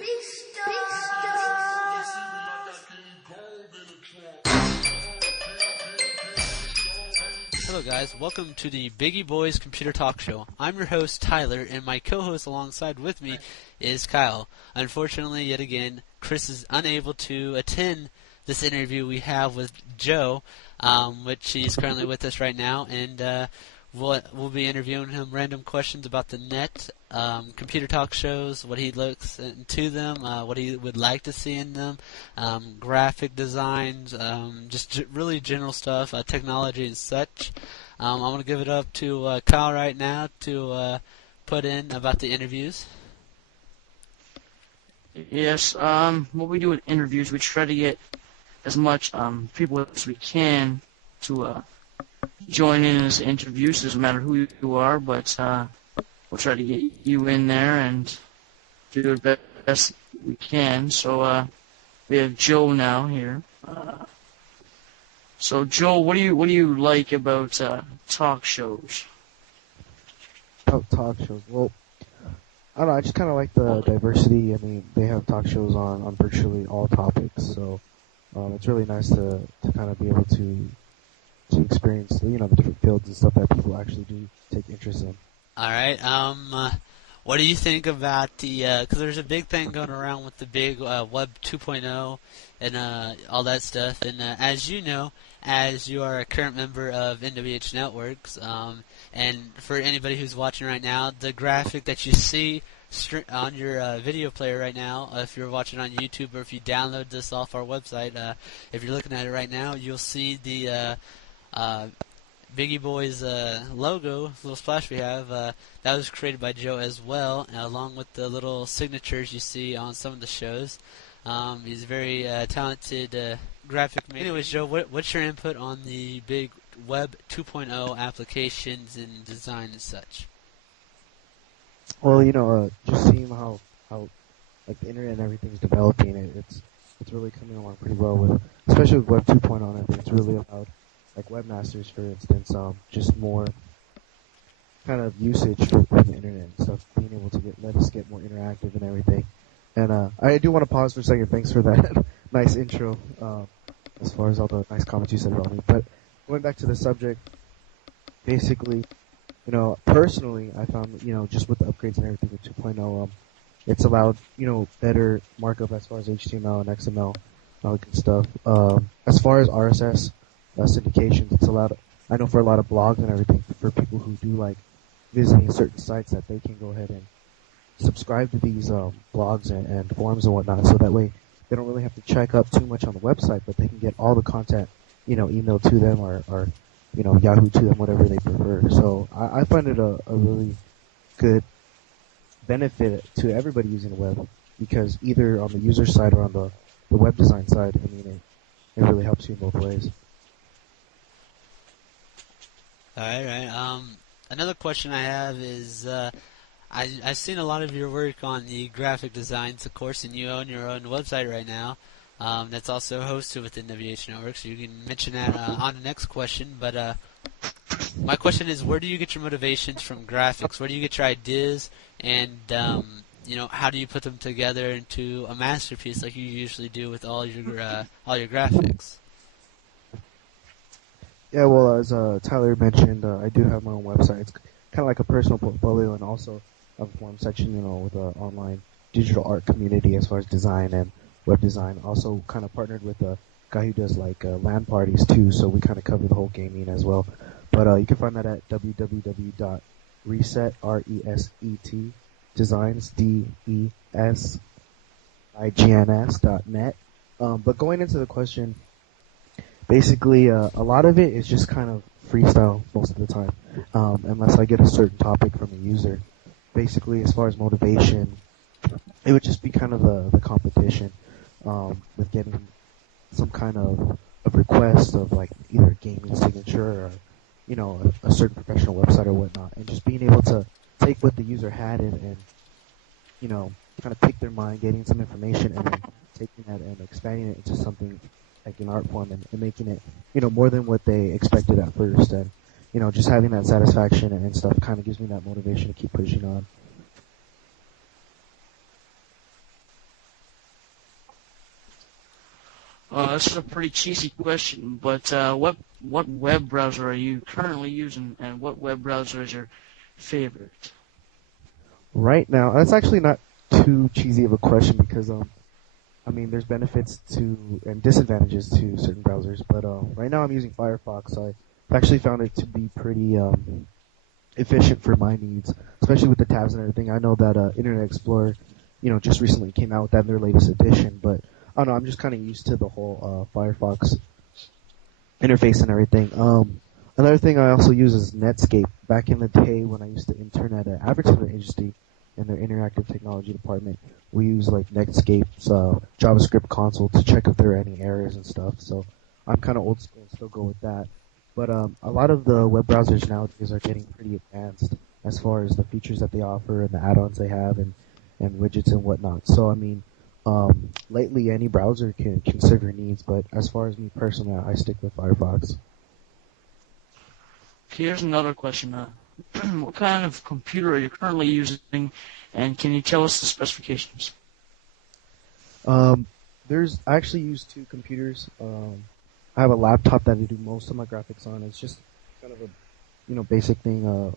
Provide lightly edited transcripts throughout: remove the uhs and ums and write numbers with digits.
Hello guys, welcome to the Biggie Boys Computer Talk Show. I'm your host Tyler, and my co-host alongside with me is Kyle. Unfortunately, yet again, Chris is unable to attend this interview we have with Joe, which he's currently with us right now, and we'll be interviewing him random questions about the net, computer talk shows, what he looks into them, what he would like to see in them, graphic designs, just really general stuff, technology and such. I'm going to give it up to Kyle right now to put in about the interviews. Yes, what we do with interviews, we try to get as much people as we can to join in as interviews. Doesn't matter who you are, but we'll try to get you in there and do the best we can. So we have Joe now here. So Joe, what do you like about talk shows? About talk shows, well, I don't know. I just kind of like the diversity. I mean, they have talk shows on virtually all topics, so it's really nice to kind of be able to experience, the different fields and stuff that people actually do take interest in. All right. What do you think about the? Because there's a big thing going around with the big Web 2.0 and all that stuff. And as you know, as you are a current member of NWH Networks, and for anybody who's watching right now, the graphic that you see on your video player right now, if you're watching on YouTube or if you download this off our website, if you're looking at it right now, you'll see the Biggie Boys logo, little splash we have, that was created by Joe as well, along with the little signatures you see on some of the shows. He's a very talented graphic maker. Anyways, Joe, what's your input on the big Web 2.0 applications and design and such? Well, just seeing how like the internet and everything's developing, it's really coming along pretty well with, especially with Web 2.0. I think it's really allowed, like webmasters, for instance, just more kind of usage for the internet and stuff, being able to let us get more interactive and everything. And I do want to pause for a second. Thanks for that nice intro, as far as all the nice comments you said about me. But going back to the subject, basically, personally, I found, just with the upgrades and everything with 2.0, it's allowed, better markup as far as HTML and XML, all that good stuff. As far as RSS syndications, it's allowed, I know for a lot of blogs and everything, for people who do like visiting certain sites, that they can go ahead and subscribe to these blogs and forums and whatnot, so that way they don't really have to check up too much on the website, but they can get all the content, emailed to them or Yahoo to them, whatever they prefer. So I find it a really good benefit to everybody using the web, because either on the user side or on the web design side, I mean, it really helps you in both ways. All right. Another question I have is, I've seen a lot of your work on the graphic designs, of course, and you own your own website right now. That's also hosted within WH Network, so you can mention that on the next question. But my question is, where do you get your motivations from graphics? Where do you get your ideas, and how do you put them together into a masterpiece like you usually do with all your graphics? Yeah, well, as Tyler mentioned, I do have my own website. It's kind of like a personal portfolio, and also a forum section, with an online digital art community as far as design and web design. Also kind of partnered with a guy who does like LAN parties too, so we kind of cover the whole gaming as well. But you can find that at www.reset, designs, DESIGNS.net. But going into the question, basically, a lot of it is just kind of freestyle most of the time, unless I get a certain topic from a user. Basically, as far as motivation, it would just be kind of the competition with getting some kind of request of like either a gaming signature or a certain professional website or whatnot, and just being able to take what the user had and kind of pick their mind, getting some information, and then taking that and expanding it into something like an art form and making it, more than what they expected at first. And, just having that satisfaction and stuff kind of gives me that motivation to keep pushing on. This is a pretty cheesy question, but what web browser are you currently using, and what web browser is your favorite? Right now, that's actually not too cheesy of a question because I mean, there's benefits to and disadvantages to certain browsers, but right now I'm using Firefox. I've actually found it to be pretty efficient for my needs, especially with the tabs and everything. I know that Internet Explorer, just recently came out with that in their latest edition, but I don't know, I'm just kind of used to the whole Firefox interface and everything. Another thing I also use is Netscape. Back in the day when I used to intern at an advertising agency in their interactive technology department, we use like Netscape's JavaScript console to check if there are any errors and stuff. So I'm kind of old school and still go with that. But a lot of the web browsers nowadays are getting pretty advanced as far as the features that they offer and the add-ons they have and widgets and whatnot. So I mean, lately any browser can serve your needs, but as far as me personally, I stick with Firefox. Here's another question. What kind of computer are you currently using, and can you tell us the specifications? Um, I actually use two computers. I have a laptop that I do most of my graphics on. It's just kind of a, basic thing.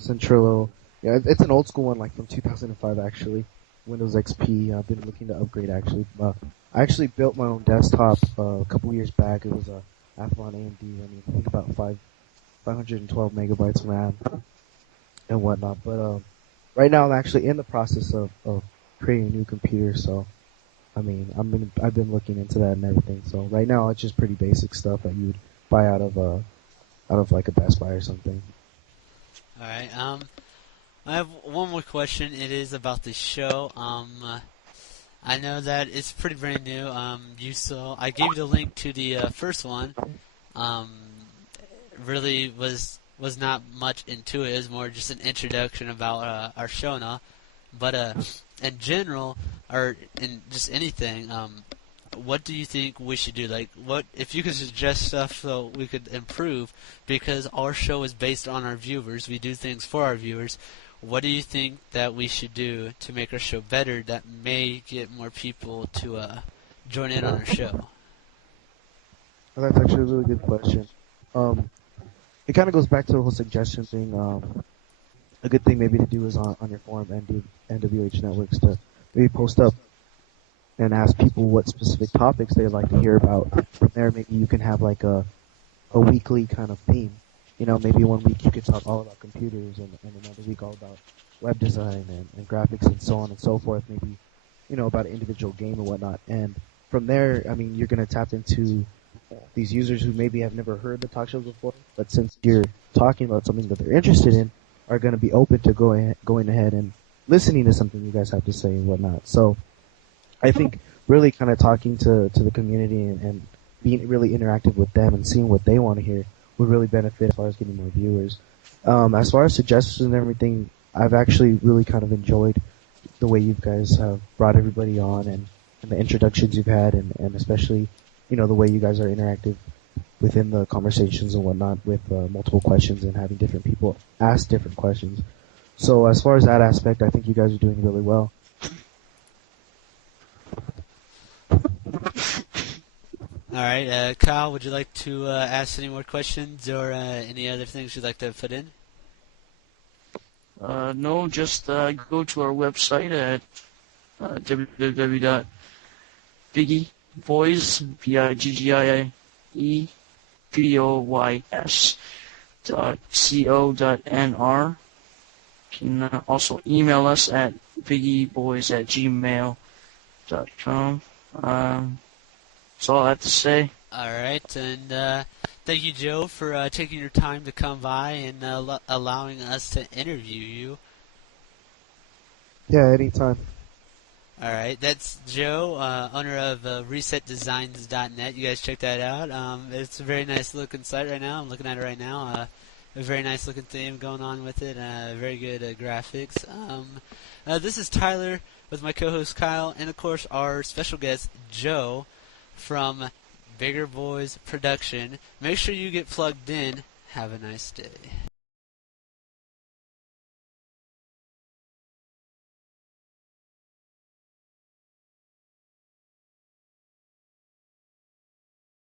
Centrillo. Yeah, it's an old school one, like from 2005 actually. Windows XP. I've been looking to upgrade actually. I actually built my own desktop a couple years back. It was a Athlon AMD running, I think about 512 megabytes RAM and whatnot. But right now I'm actually in the process of creating a new computer. So I mean, I've been looking into that and everything. So right now it's just pretty basic stuff that you would buy out of like a Best Buy or something. All right. I have one more question. It is about the show. I know that it's pretty brand new. I gave you the link to the first one. Um, really was not much into it. It was more just an introduction about our show now. But in general, or in just anything, what do you think we should do? Like, what if you could suggest stuff so we could improve? Because our show is based on our viewers. We do things for our viewers. What do you think that we should do to make our show better that may get more people to join in on our show? Well, that's actually a really good question. Um, it kind of goes back to the whole suggestion thing. A good thing maybe to do is on your forum NWH networks to maybe post up and ask people what specific topics they'd like to hear about. From there, maybe you can have like a weekly kind of theme. Maybe one week you could talk all about computers and another week all about web design and graphics and so on and so forth. Maybe, about an individual game and whatnot. And from there, I mean, you're going to tap into these users who maybe have never heard the talk shows before, but since you're talking about something that they're interested in, are going to be open to going ahead and listening to something you guys have to say and whatnot. So I think really kind of talking to the community and being really interactive with them and seeing what they want to hear would really benefit as far as getting more viewers. As far as suggestions and everything, I've actually really kind of enjoyed the way you guys have brought everybody on and the introductions you've had and especially, the way you guys are interactive within the conversations and whatnot with multiple questions and having different people ask different questions. So as far as that aspect, I think you guys are doing really well. All right, Kyle, would you like to ask any more questions or any other things you'd like to put in? No, just go to our website at www.biggieieboys, BIGGIEBOYS.co.nr. You can also email us at biggieieboys@gmail.com. That's all I have to say. All right, and thank you, Joe, for taking your time to come by and allowing us to interview you. Yeah, anytime. All right, that's Joe, owner of ResetDesigns.net. You guys check that out. It's a very nice looking site right now. I'm looking at it right now. A very nice looking theme going on with it. Very good graphics. This is Tyler with my co-host Kyle, and of course our special guest Joe from Bigger Boys Production. Make sure you get plugged in. Have a nice day.